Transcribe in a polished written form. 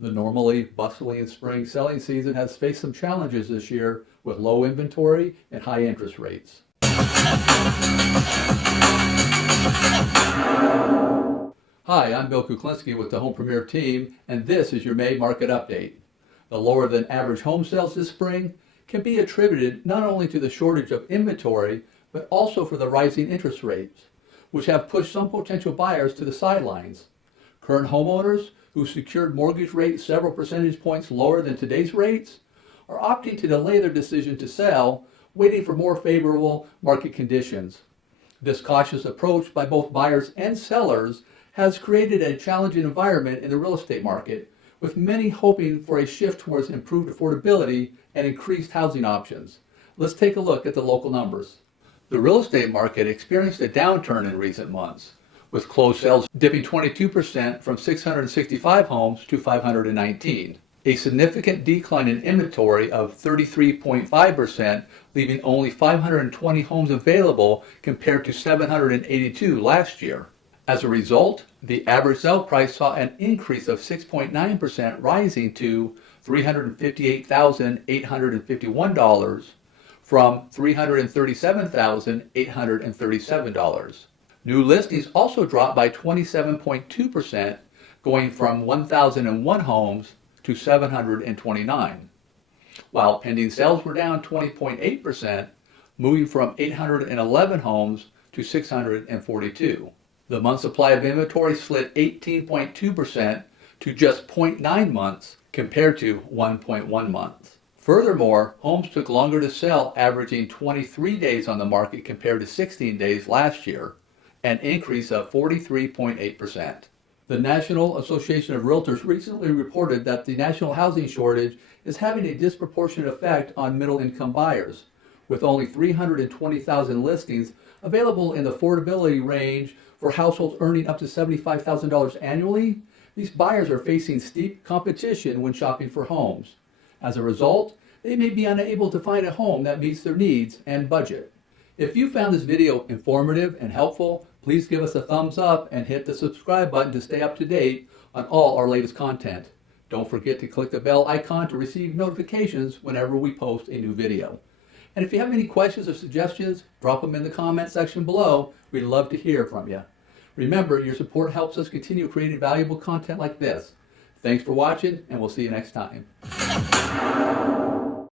The normally bustling spring selling season has faced some challenges this year with low inventory and high interest rates. Hi, I'm Bill Kuklinski with the Home Premier team, and this is your May market update. The lower than average home sales this spring can be attributed not only to the shortage of inventory, but also for the rising interest rates, which have pushed some potential buyers to the sidelines. Current homeowners who secured mortgage rates several percentage points lower than today's rates are opting to delay their decision to sell, waiting for more favorable market conditions. This cautious approach by both buyers and sellers has created a challenging environment in the real estate market, with many hoping for a shift towards improved affordability and increased housing options. Let's take a look at the local numbers. The real estate market experienced a downturn in recent months, with closed sales dipping 22% from 665 homes to 519. A significant decline in inventory of 33.5%, leaving only 520 homes available compared to 782 last year. As a result, the average sale price saw an increase of 6.9%, rising to $358,851 from $337,837. New listings also dropped by 27.2%, going from 1,001 homes to 729, while pending sales were down 20.8%, moving from 811 homes to 642. The month supply of inventory slid 18.2% to just 0.9 months compared to 1.1 months. Furthermore, homes took longer to sell, averaging 23 days on the market compared to 16 days last year, an increase of 43.8%. The National Association of Realtors recently reported that the national housing shortage is having a disproportionate effect on middle-income buyers. With only 320,000 listings available in the affordability range for households earning up to $75,000 annually, these buyers are facing steep competition when shopping for homes. As a result, they may be unable to find a home that meets their needs and budget. If you found this video informative and helpful, please give us a thumbs up and hit the subscribe button to stay up to date on all our latest content. Don't forget to click the bell icon to receive notifications whenever we post a new video. And if you have any questions or suggestions, drop them in the comment section below. We'd love to hear from you. Remember, your support helps us continue creating valuable content like this. Thanks for watching, and we'll see you next time.